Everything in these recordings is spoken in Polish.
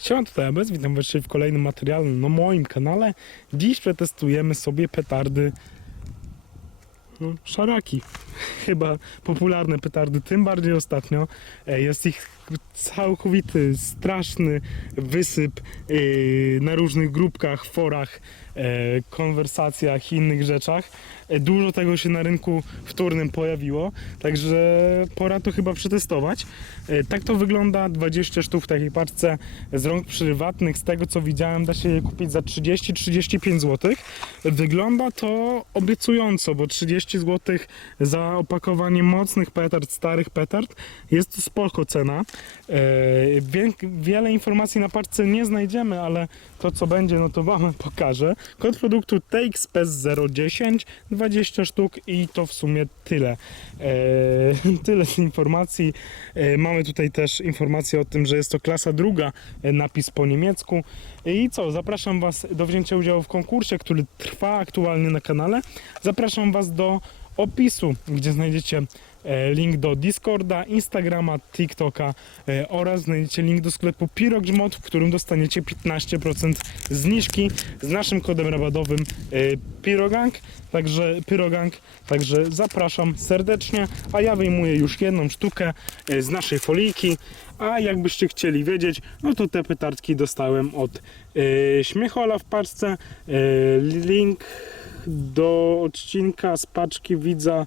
Siema, tutaj Abez, witam was w kolejnym materiale na moim kanale. Dziś przetestujemy sobie petardy no, szaraki. Chyba popularne petardy, tym bardziej ostatnio. E, Jest ich całkowity, straszny wysyp e, na różnych grupkach, forach, e, konwersacjach i innych rzeczach. E, Dużo tego się na rynku wtórnym pojawiło, także pora to chyba przetestować. E, Tak to wygląda, 20 sztuk w takiej paczce z rąk prywatnych. Z tego co widziałem, da się je kupić za 30-35 zł. Wygląda to obiecująco, bo 30 zł za opakowanie mocnych petard, starych petard jest to spoko cena. E, wie- Wiele informacji na paczce nie znajdziemy, ale to co będzie, no to wam pokażę. Kod produktu TXPS010, 20 sztuk i to w sumie tyle. E, tyle z informacji. E, mamy tutaj też informację o tym, że jest to klasa druga, napis po niemiecku. I co, zapraszam Was do wzięcia udziału w konkursie, który trwa aktualnie na kanale. Zapraszam Was do opisu, gdzie znajdziecie link do Discorda, Instagrama, TikToka e, oraz znajdziecie link do sklepu Pirogrzmot, w którym dostaniecie 15% zniżki z naszym kodem rabatowym e, Pirogang. Także Pyrogang, także zapraszam serdecznie, a ja wyjmuję już jedną sztukę e, z naszej folijki. A jakbyście chcieli wiedzieć, no to te pytardki dostałem od e, Śmiechola w paczce. E, link do odcinka z paczki widza,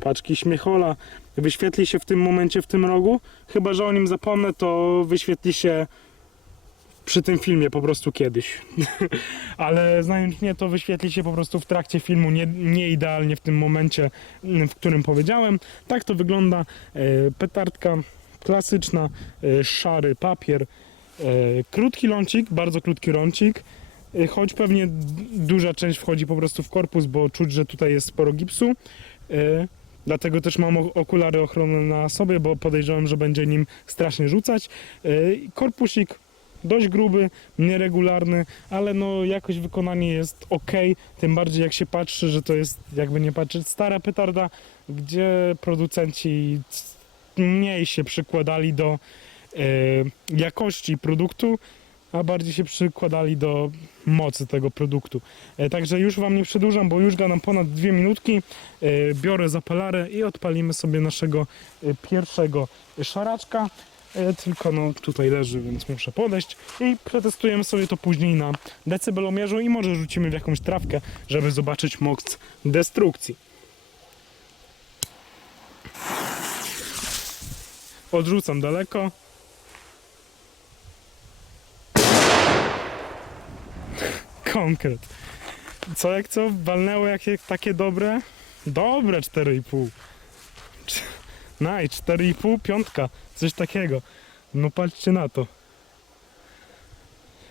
paczki Śmiechola wyświetli się w tym momencie w tym rogu. Chyba, że o nim zapomnę, to wyświetli się przy tym filmie po prostu kiedyś. Ale znając mnie, to wyświetli się po prostu w trakcie filmu, nie, nie idealnie w tym momencie, w którym powiedziałem. Tak to wygląda. E, petardka klasyczna, e, szary papier, e, krótki lącik, bardzo krótki lącik. Choć pewnie duża część wchodzi po prostu w korpus, bo czuć, że tutaj jest sporo gipsu. Dlatego też mam okulary ochronne na sobie, bo podejrzewam, że będzie nim strasznie rzucać. E, Korpusik dość gruby, nieregularny, ale no jakoś wykonanie jest ok, tym bardziej jak się patrzy, że to jest jakby nie patrzeć stara petarda, gdzie producenci mniej się przykładali do e, jakości produktu, a bardziej się przykładali do mocy tego produktu. E, Także już Wam nie przedłużam, bo już gadam ponad dwie minutki. E, Biorę zapalarę i odpalimy sobie naszego e, pierwszego szaraczka. Tylko no tutaj leży, więc muszę podejść i przetestujemy sobie to później na decybelomierzu i może rzucimy w jakąś trawkę, żeby zobaczyć moc destrukcji. Odrzucam daleko. Konkret. Co jak co? Walnęło jakie takie dobre? Dobre 4,5. Cz- Naj, 4,5, piątka. Coś takiego. No patrzcie na to.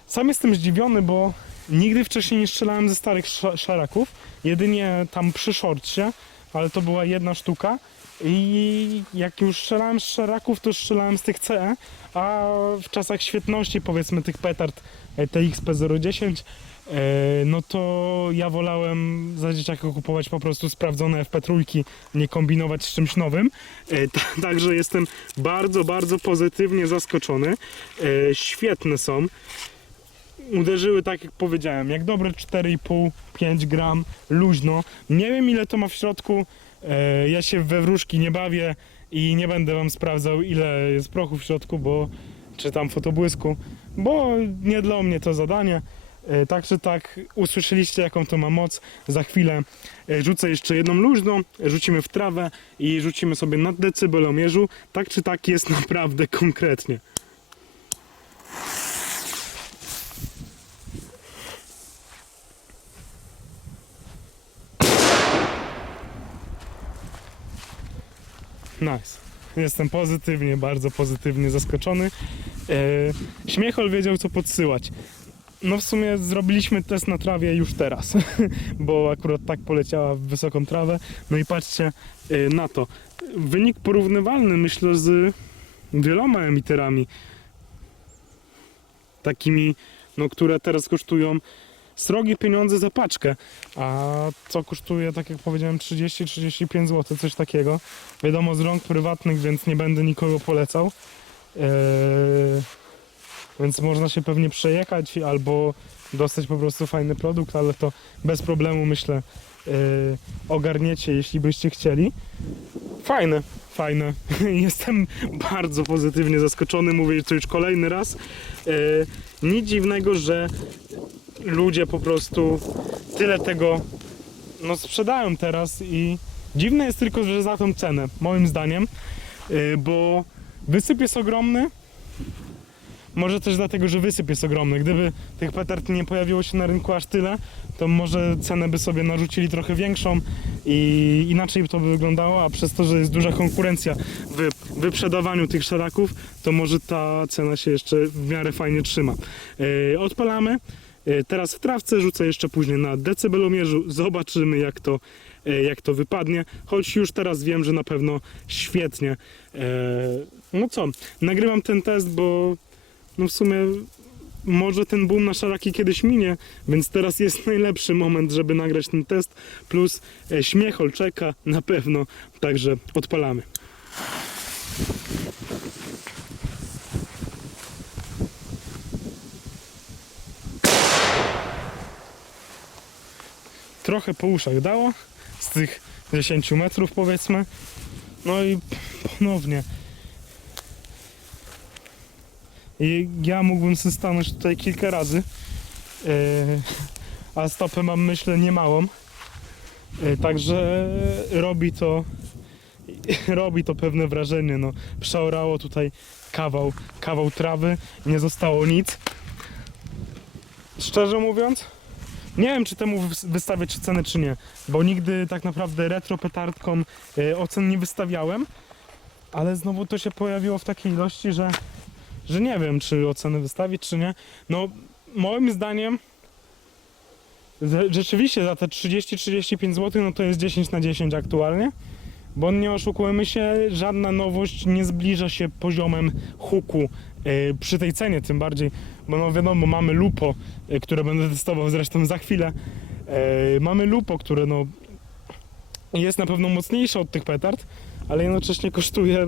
Sam jestem zdziwiony, bo nigdy wcześniej nie strzelałem ze starych sz- szaraków. Jedynie tam przy szorcie, ale to była jedna sztuka. I jak już strzelałem z szaraków, to strzelałem z tych CE, a w czasach świetności powiedzmy tych petard e, TXP010 e, no to ja wolałem za dzieciaka kupować po prostu sprawdzone FP3, nie kombinować z czymś nowym. E, ta- Także jestem bardzo, bardzo pozytywnie zaskoczony. E, Świetne są. Uderzyły tak jak powiedziałem, jak dobre 4,5-5 gram, luźno. Nie wiem ile to ma w środku. Ja się we wróżki nie bawię i nie będę wam sprawdzał ile jest prochu w środku, bo czy tam fotobłysku, bo nie dla mnie to zadanie. E, Tak czy tak, usłyszeliście jaką to ma moc. Za chwilę e, rzucę jeszcze jedną luźną, rzucimy w trawę i rzucimy sobie na decybelomierzu. Tak czy tak jest naprawdę konkretnie. Nice. Jestem pozytywnie, bardzo pozytywnie zaskoczony. E, Śmiechol wiedział, co podsyłać. No w sumie zrobiliśmy test na trawie już teraz, bo akurat tak poleciała w wysoką trawę. No i patrzcie e, na to. Wynik porównywalny myślę z wieloma emiterami. Takimi, no, które teraz kosztują srogie pieniądze za paczkę. A co kosztuje, tak jak powiedziałem, 30-35 zł, coś takiego. Wiadomo, z rąk prywatnych, więc nie będę nikogo polecał. Eee, więc można się pewnie przejechać albo dostać po prostu fajny produkt, ale to bez problemu myślę yy, ogarniecie, jeśli byście chcieli. Fajne, fajne. Jestem bardzo pozytywnie zaskoczony, mówię to już kolejny raz. Yy, nic dziwnego, że ludzie po prostu tyle tego no, sprzedają teraz i dziwne jest tylko, że za tą cenę, moim zdaniem, yy, bo wysyp jest ogromny. Może też dlatego, że wysyp jest ogromny. Gdyby tych petard nie pojawiło się na rynku aż tyle, to może cenę by sobie narzucili trochę większą i inaczej by to by wyglądało, a przez to, że jest duża konkurencja w wyprzedawaniu tych szaraków, to może ta cena się jeszcze w miarę fajnie trzyma. Yy, odpalamy. Yy, teraz w trawce rzucę jeszcze później na decybelomierzu. Zobaczymy jak to, yy, jak to wypadnie. Choć już teraz wiem, że na pewno świetnie. No co, nagrywam ten test, bo no w sumie może ten boom na szaraki kiedyś minie, więc teraz jest najlepszy moment, żeby nagrać ten test. Plus e, śmiechol czeka na pewno, także odpalamy. Trochę po uszach dało, z tych 10 metrów powiedzmy. No i ponownie i ja mógłbym sobie stanąć tutaj kilka razy, yy, a stopę mam myślę niemałą. Yy, także robi to robi to pewne wrażenie. No, przeorało tutaj kawał, kawał trawy, nie zostało nic. Szczerze mówiąc, nie wiem czy temu wys- wystawiać cenę czy nie, bo nigdy tak naprawdę retro petardkom yy, ocen nie wystawiałem, ale znowu to się pojawiło w takiej ilości, że że nie wiem, czy ocenę wystawić, czy nie. No, moim zdaniem ze- rzeczywiście za te 30-35 zł, no to jest 10 na 10 aktualnie. Bo nie oszukujmy się, żadna nowość nie zbliża się poziomem huku e, przy tej cenie, tym bardziej, bo no wiadomo, mamy Lupo, e, które będę testował zresztą za chwilę. E, mamy Lupo, które no jest na pewno mocniejsze od tych petard, ale jednocześnie kosztuje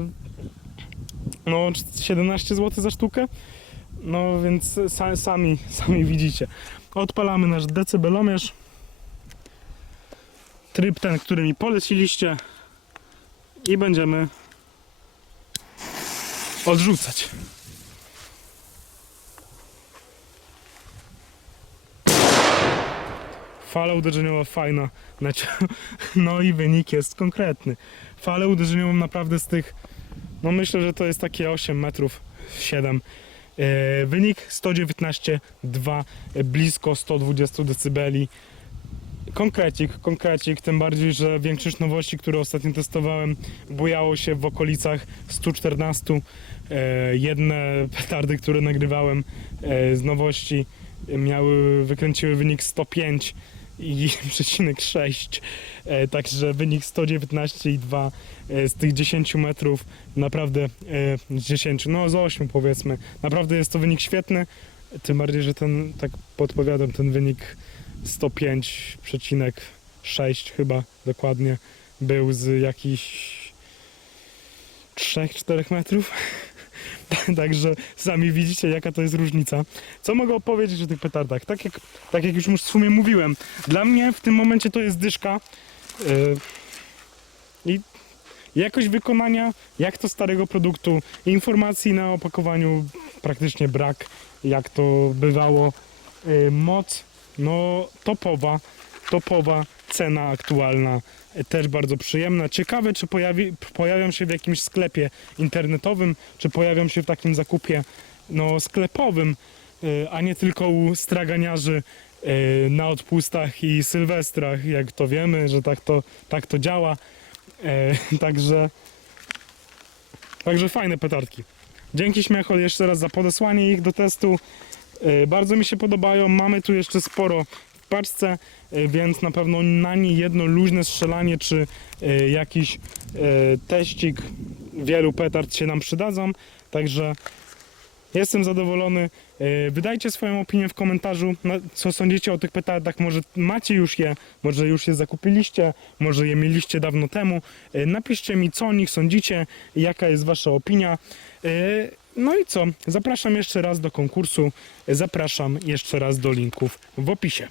no 17 zł za sztukę. No więc sa, sami, sami widzicie. Odpalamy nasz decybelomierz. Tryb ten, który mi poleciliście. I będziemy odrzucać. Fala uderzeniowa fajna. No i wynik jest konkretny. Falę uderzeniową naprawdę z tych no myślę, że to jest takie 8 metrów, 7. E, wynik 119,2, e, blisko 120 decybeli. Konkrecik, konkrecik, tym bardziej, że większość nowości, które ostatnio testowałem, bujało się w okolicach 114. E, jedne petardy, które nagrywałem e, z nowości, miały, wykręciły wynik 105 i przecinek 6. E, także wynik 119,2 e, z tych 10 metrów naprawdę e, z 10, no z 8 powiedzmy. Naprawdę jest to wynik świetny. Tym bardziej, że ten, tak podpowiadam, ten wynik 105,6 chyba dokładnie był z jakichś 3-4 metrów. Także sami widzicie, jaka to jest różnica. Co mogę opowiedzieć o tych petardach? Tak jak, tak jak już w sumie mówiłem, dla mnie w tym momencie to jest dyszka. Yy, I jakość wykonania, jak to starego produktu, informacji na opakowaniu praktycznie brak, jak to bywało. Yy, moc, no topowa, topowa, cena aktualna też bardzo przyjemna. Ciekawe, czy pojawi, pojawią się w jakimś sklepie internetowym, czy pojawią się w takim zakupie no, sklepowym, yy, a nie tylko u straganiarzy yy, na odpustach i sylwestrach, jak to wiemy, że tak to, tak to działa. E, także, także fajne petardki. Dzięki Śmiechol jeszcze raz za podesłanie ich do testu. E, bardzo mi się podobają. Mamy tu jeszcze sporo paczce, e, więc na pewno na nie jedno luźne strzelanie czy e, jakiś e, teścik wielu petard się nam przydadzą. Także Jestem zadowolony. Wydajcie swoją opinię w komentarzu, co sądzicie o tych petardach. Może macie już je, może już je zakupiliście, może je mieliście dawno temu. Napiszcie mi, co o nich sądzicie, jaka jest wasza opinia. No i co? Zapraszam jeszcze raz do konkursu. Zapraszam jeszcze raz do linków w opisie.